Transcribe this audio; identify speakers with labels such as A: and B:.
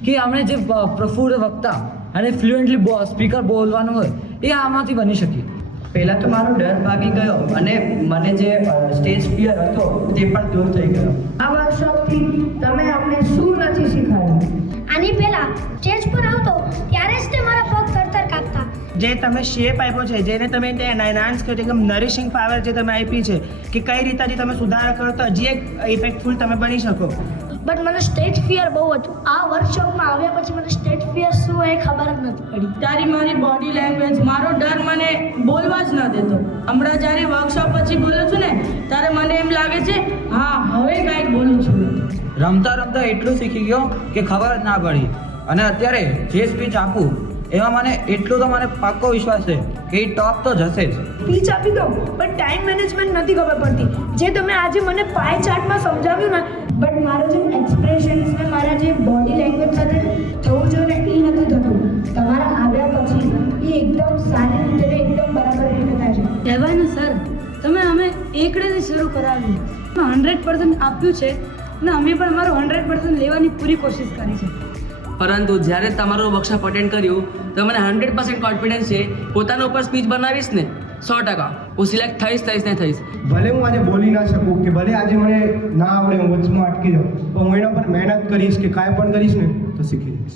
A: કે આપણે જે પ્રફુલ્લ વક્તા અને ફ્લુએન્ટલી સ્પીકર બોલવાનું હોય એ આમાંથી બની શકીએ.
B: પહેલાં તો મારો ડર ભાગી ગયો અને મને જે સ્ટેજ ફિયર હતો તે પણ દૂર થઈ ગયો.
C: આ વર્કશોપથી તમે અમને શું નથી શીખવાડ્યું?
D: આની પહેલા સ્ટેજ પર આવતો ત્યારે જ તે મારા પગ તરતર કાપતા.
E: જે તમે શેપ આપ્યો છે, જેને તમે એનહાન્સ કર્યો, એકદમ નરિશિંગ પાવર જે તમે આપી છે કે કઈ રીતથી તમે સુધાર કરતા હજી એક ઇફેક્ટફુલ તમે બની શકો.
D: બટ મને સ્ટેજ ફિયર બહુ હતું. આ વર્કશોપમાં આવ્યા પછી મને સ્ટેજ ફિયર શું એ ખબર જ નથી પડી.
F: તારી મારી બોડી લેંગ્વેજ, મારો ડર મને બોલવા જ ન દેતો. હમણાં જ્યારે વર્કશોપ પછી બોલું છું ને ત્યારે મને એમ લાગે છે હા હવે કાંઈક બોલું છું.
A: રમતા રમતા એટલું શીખી ગયો કે ખબર જ ના પડી. અને અત્યારે જે સ્પીચ આપું એમાં મને એટલું તો મને પાક્કો વિશ્વાસ છે કે એ ટોપ તો જશે જ.
C: સ્પીચ આપી દો પણ ટાઈમ મેનેજમેન્ટ નથી ખબર પડતી. જે તમે આજે મને પાય ચાર્ટમાં સમજાવ્યું ને, બટ મારા જે એક્સપ્રેશન્સ ને મારા જે બોડી લેંગ્વેજ સાથે થવું જોઈએ ને એ નથી થતું. તમારા આવ્યા પછી એ એકદમ સારી રીતે ને એકદમ બરાબર રીતે થાય છે.
F: કહેવાય ને સર, તમે અમે એકડેથી શરૂ કરાવ્યું, 100% આપ્યું છે અને અમે પણ અમારું 100% લેવાની પૂરી કોશિશ કરી છે.
G: પરંતુ જ્યારે તમારું વર્કશોપ અટેન્ડ કર્યું તો મને 100% કોન્ફિડન્સ છે પોતાના ઉપર સ્પીચ બનાવીશ ને 100% હું સિલેક્ટ થઈશ ને થઈશ.
H: ભલે હું આજે બોલી ના શકું કે ભલે આજે મને ના આવડે, હું વચમાં અટકી જાઉં, પણ હું એના પર મહેનત કરીશ કે કાંઈ પણ કરીશ ને તો શીખી જઈશ.